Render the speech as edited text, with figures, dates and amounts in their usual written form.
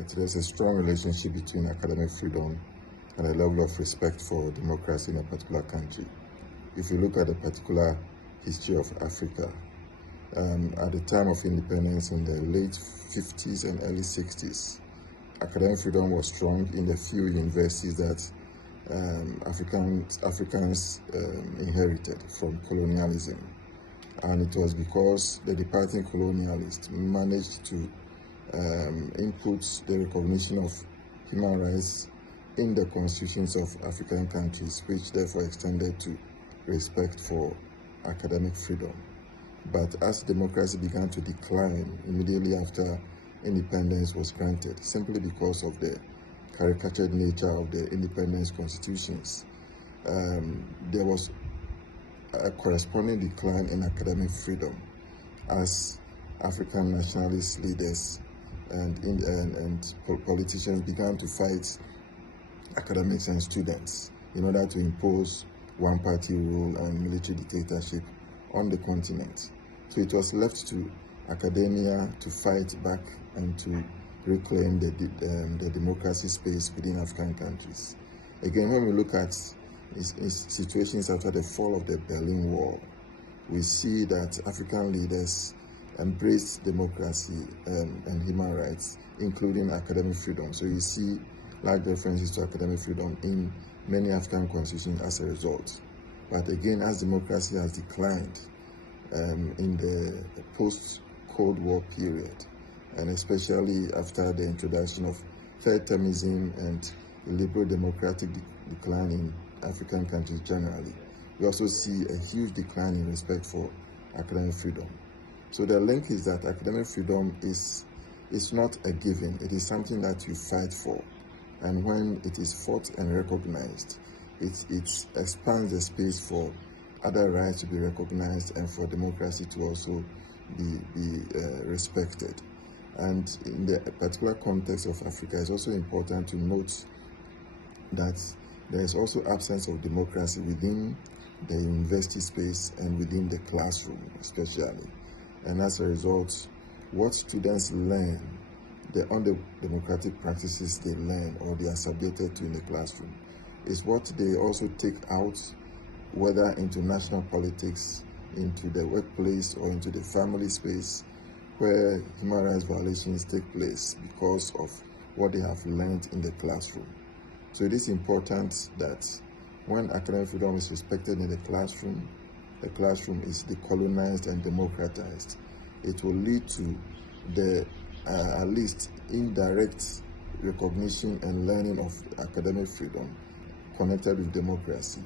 that there's a strong relationship between academic freedom and a level of respect for democracy in a particular country. If you look at the particular history of Africa, at the time of independence in the late 50s and early 60s, academic freedom was strong in the few universities that Africans inherited from colonialism. And it was because the departing colonialists managed to input the recognition of human rights in the constitutions of African countries, which therefore extended to respect for academic freedom. But as democracy began to decline immediately after independence was granted, simply because of the caricatured nature of the independence constitutions, there was a corresponding decline in academic freedom as African nationalist leaders and politicians began to fight academics and students in order to impose one-party rule and military dictatorship on the continent. So it was left to academia to fight back and to reclaim the democracy space within African countries. Again, when we look at situations after the fall of the Berlin Wall, we see that African leaders embraced democracy and human rights, including academic freedom. So you see large references to academic freedom in many African constitutions as a result. But again, as democracy has declined in the post-Cold War period, and especially after the introduction of third-termism and liberal democratic decline in African countries generally, we also see a huge decline in respect for academic freedom. So the link is that academic freedom is not a given, it is something that you fight for. And when it is fought and recognized, it expands the space for other rights to be recognized and for democracy to also be respected. And in the particular context of Africa, it's also important to note that there is also absence of democracy within the university space and within the classroom especially. And as a result, what students learn, the undemocratic practices they learn or they are subjected to in the classroom, is what they also take out, whether into national politics, into the workplace, or into the family space, where human rights violations take place because of what they have learned in the classroom. So it is important that when academic freedom is respected in the classroom is decolonized and democratized. It will lead to the at least indirect recognition and learning of academic freedom connected with democracy.